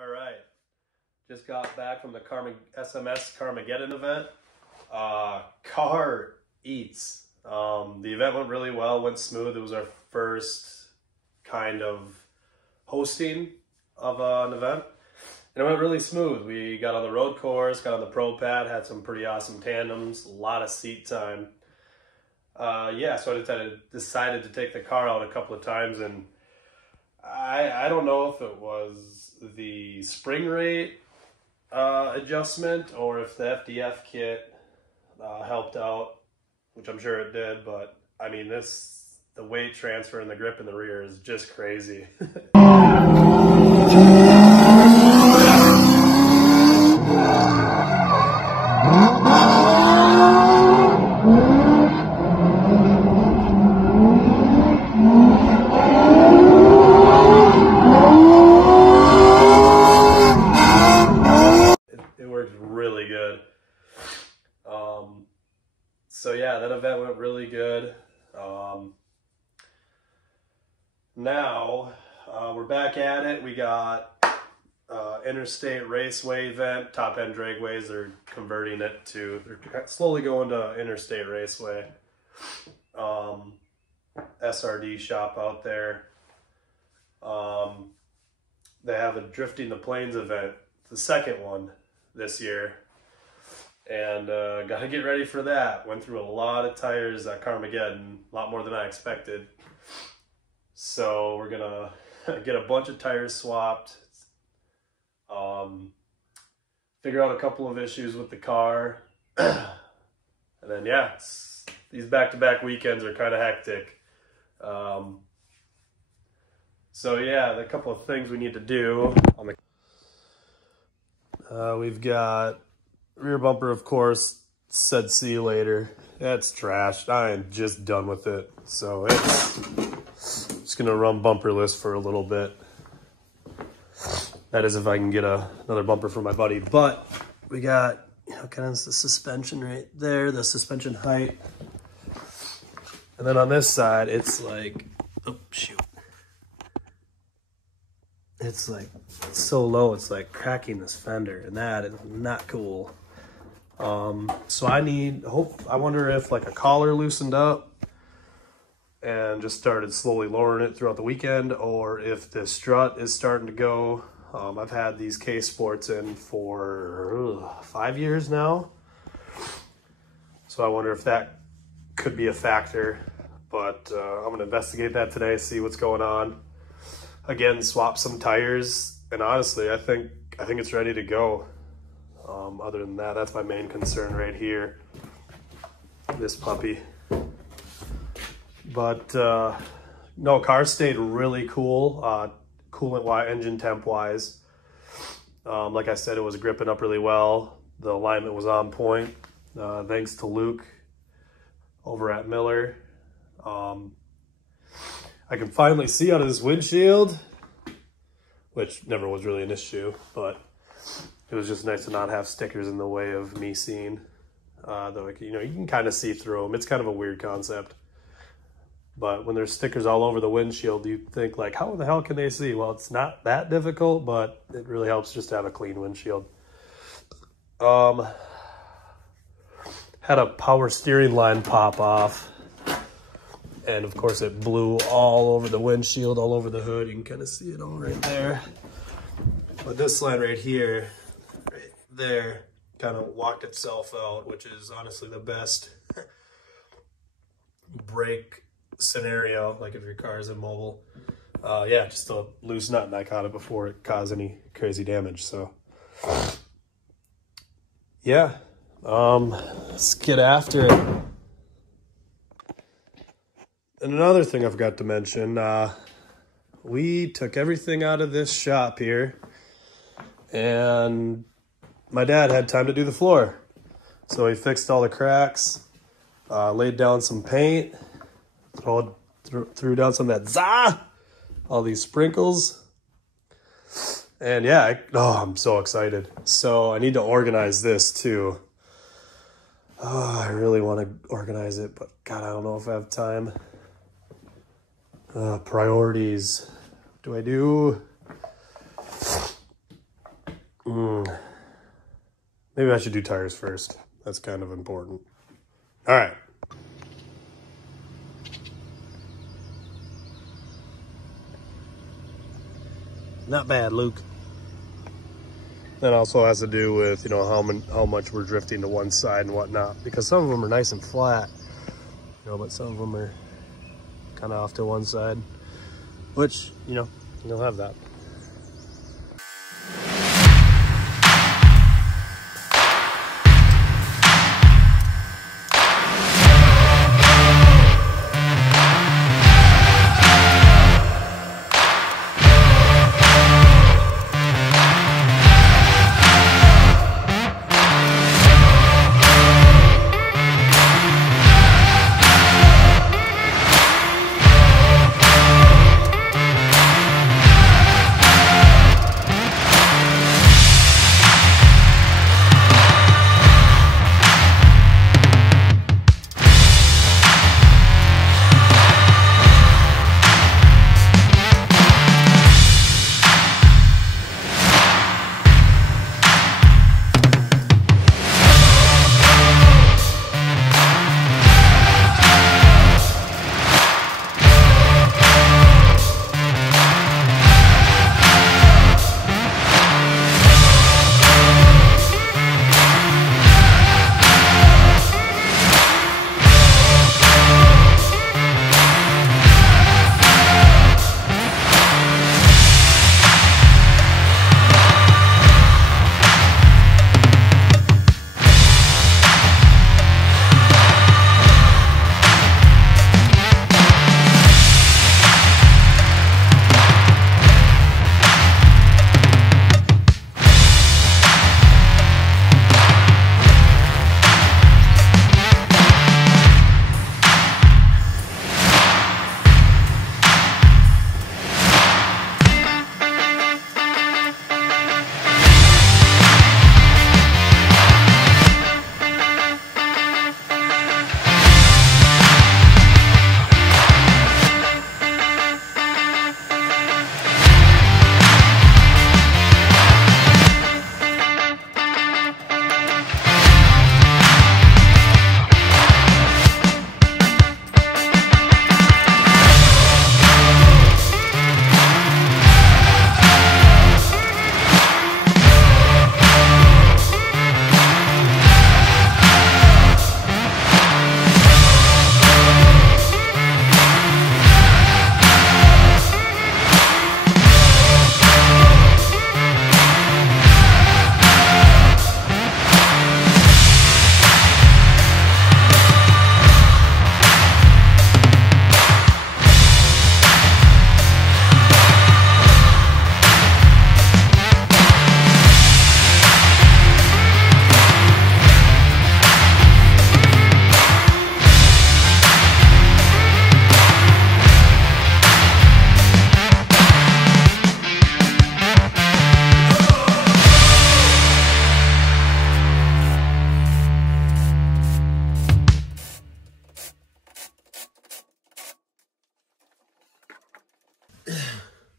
All right, just got back from the SMS Karmageddon event. Car eats. The event went really well, went smooth. It was our first kind of hosting of an event. And it went really smooth. We got on the road course, got on the pro pad, had some pretty awesome tandems, a lot of seat time. So I decided to take the car out a couple of times, and I don't know if it was the spring rate adjustment or if the FDF kit helped out, which I'm sure it did, but I mean, the weight transfer and the grip in the rear is just crazy. It works really good. So yeah, that event went really good. Now we're back at it. We got interstate raceway event, top End Dragways. They're converting it to, they're slowly going to interstate raceway. SRD shop out there. They have a Drifting the Plains event, the second one this year. And got to get ready for that. Went through a lot of tires at Karmageddon, a lot more than I expected. So we're gonna get a bunch of tires swapped, figure out a couple of issues with the car, and then yeah, these back-to-back weekends are kind of hectic. So yeah, a couple of things we need to do on the we've got rear bumper, of course, said see you later. That's trashed. I am just done with it. So it's just gonna run bumperless for a little bit. That is if I can get another bumper for my buddy. But we got, kind of the suspension right there, the suspension height. And then on this side, it's like, oh shoot. It's like so low, it's like cracking this fender, and that is not cool. So I wonder if like a collar loosened up and just started slowly lowering it throughout the weekend, or if the strut is starting to go. I've had these K Sports in for 5 years now. So I wonder if that could be a factor, but I'm gonna investigate that today, see what's going on. Again, swap some tires, and honestly, I think it's ready to go. Other than that, that's my main concern right here, this puppy. But no, car stayed really cool, coolant-wise, engine temp-wise. Like I said, it was gripping up really well. The alignment was on point, thanks to Luke over at Miller. I can finally see out of this windshield, which never was really an issue, but it was just nice to not have stickers in the way of me seeing. Though, you can kind of see through them. It's kind of a weird concept. But when there's stickers all over the windshield, you think like, how the hell can they see? Well, it's not that difficult, but it really helps just to have a clean windshield. Had a power steering line pop off. And of course it blew all over the windshield, all over the hood. You can kind of see it all right there. But this line right here, right there, kind of walked itself out, which is honestly the best brake scenario, like if your car is immobile. Yeah, just a loose nut, and I caught it before it caused any crazy damage. So yeah, let's get after it. And another thing I forgot to mention, we took everything out of this shop here, and my dad had time to do the floor. So he fixed all the cracks, laid down some paint, threw down some of that all these sprinkles. And yeah, I'm so excited. So I need to organize this too. Oh, I really want to organize it, but God, I don't know if I have time. Priorities. Do I do Maybe I should do tires first. That's kind of important. All right. Not bad, Luke. That also has to do with, you know, how much we're drifting to one side and whatnot, because some of them are nice and flat, you know, but some of them are kind of off to one side, which, you know, you'll have that.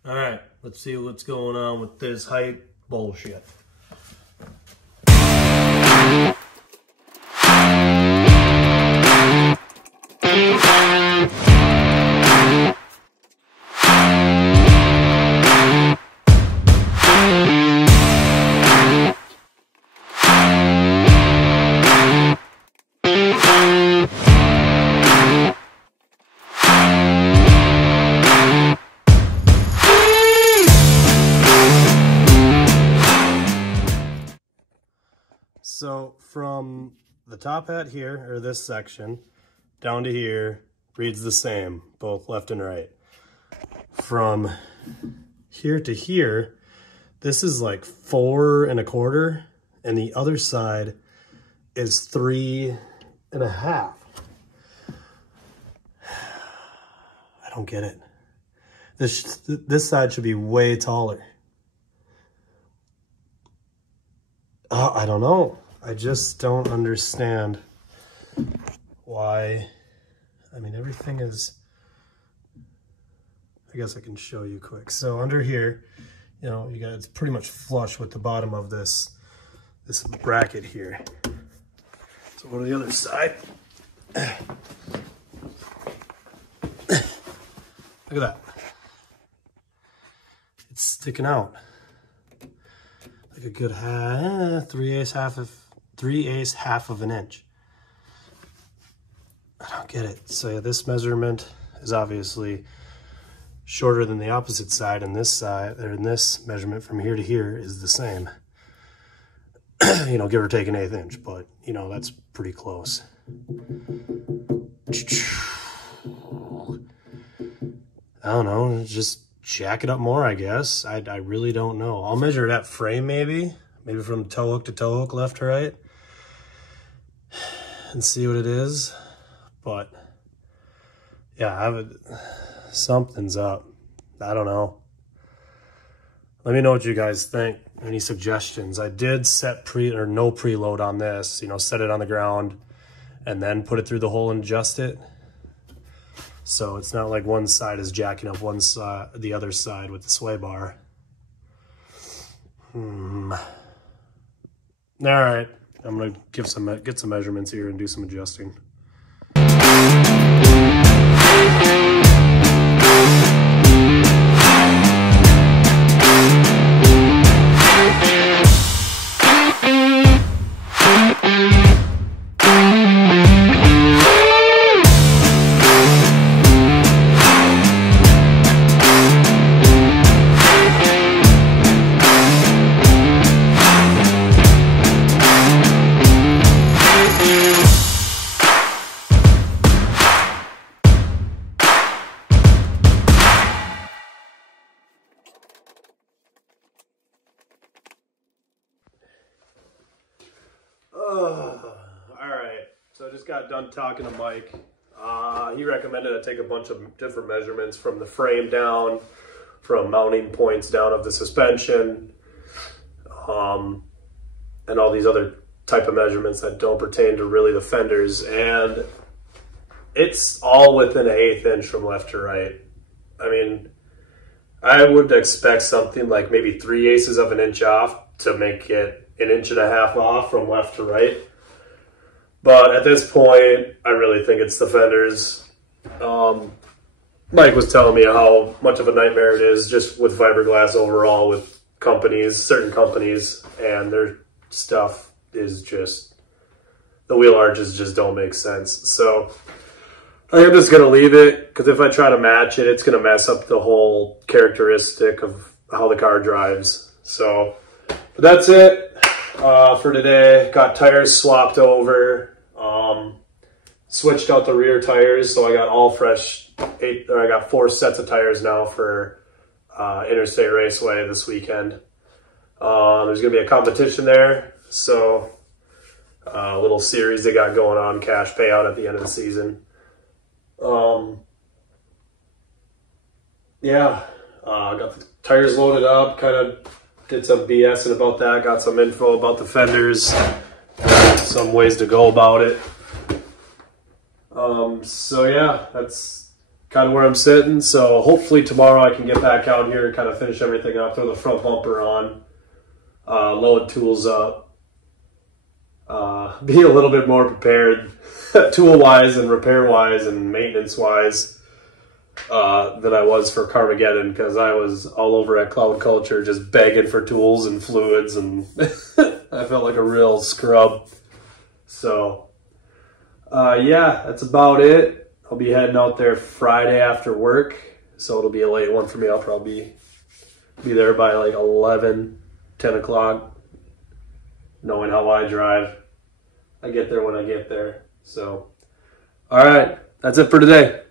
All right, let's see what's going on with this height bullshit. So from the top hat here, or this section, down to here, reads the same, both left and right. From here to here, this is like 4 1/4, and the other side is 3 1/2. I don't get it. This side should be way taller. I don't know. I just don't understand why. I mean, everything is, I guess I can show you quick. So under here, you know, you got, it's pretty much flush with the bottom of this this bracket here. So go to the other side. Look at that. It's sticking out like a good 3/8 half of an inch. I don't get it. So yeah, this measurement is obviously shorter than the opposite side, and this side, or in this measurement from here to here is the same. You know, give or take an 1/8 inch, but you know, that's pretty close. I don't know, just jack it up more, I guess. I really don't know. I'll measure that frame maybe from toe hook to toe hook, left to right, and see what it is. But yeah, something's up. I don't know. Let me know what you guys think. Any suggestions? I did set no preload on this, you know, set it on the ground and then put it through the hole and adjust it. So it's not like one side is jacking up the other side with the sway bar. All right, I'm gonna get some measurements here and do some adjusting. All right, so I just got done talking to Mike. He recommended I take a bunch of different measurements from the frame down, from mounting points down of the suspension, and all these other type of measurements that don't pertain to really the fenders. And it's all within an 1/8 inch from left to right. I mean, I would expect something like maybe 3/8 of an inch off to make it 1.5 inches off from left to right. But at this point, I really think it's the fenders. Mike was telling me how much of a nightmare it is just with fiberglass overall with certain companies, and their stuff is just, the wheel arches just don't make sense. So I think I'm just going to leave it, because if I try to match it, it's going to mess up the whole characteristic of how the car drives. So but that's it for today. Got tires swapped over. Switched out the rear tires, so I got all fresh I got 4 sets of tires now for Interstate Raceway this weekend. There's gonna be a competition there, so a little series they got going on, cash payout at the end of the season. Yeah, got the tires loaded up, kind of did some BSing about that, got some info about the fenders, some ways to go about it. So yeah, that's kind of where I'm sitting. So hopefully tomorrow I can get back out here and kind of finish everything up, throw the front bumper on, load tools up, be a little bit more prepared tool-wise and repair-wise and maintenance-wise than I was for Karmageddon, because I was all over at Cloud Culture just begging for tools and fluids, and I felt like a real scrub. So yeah, that's about it. I'll be heading out there Friday after work, so it'll be a late one for me. I'll probably be there by like 11, 10 o'clock, knowing how I drive. I get there when I get there. So, all right, that's it for today.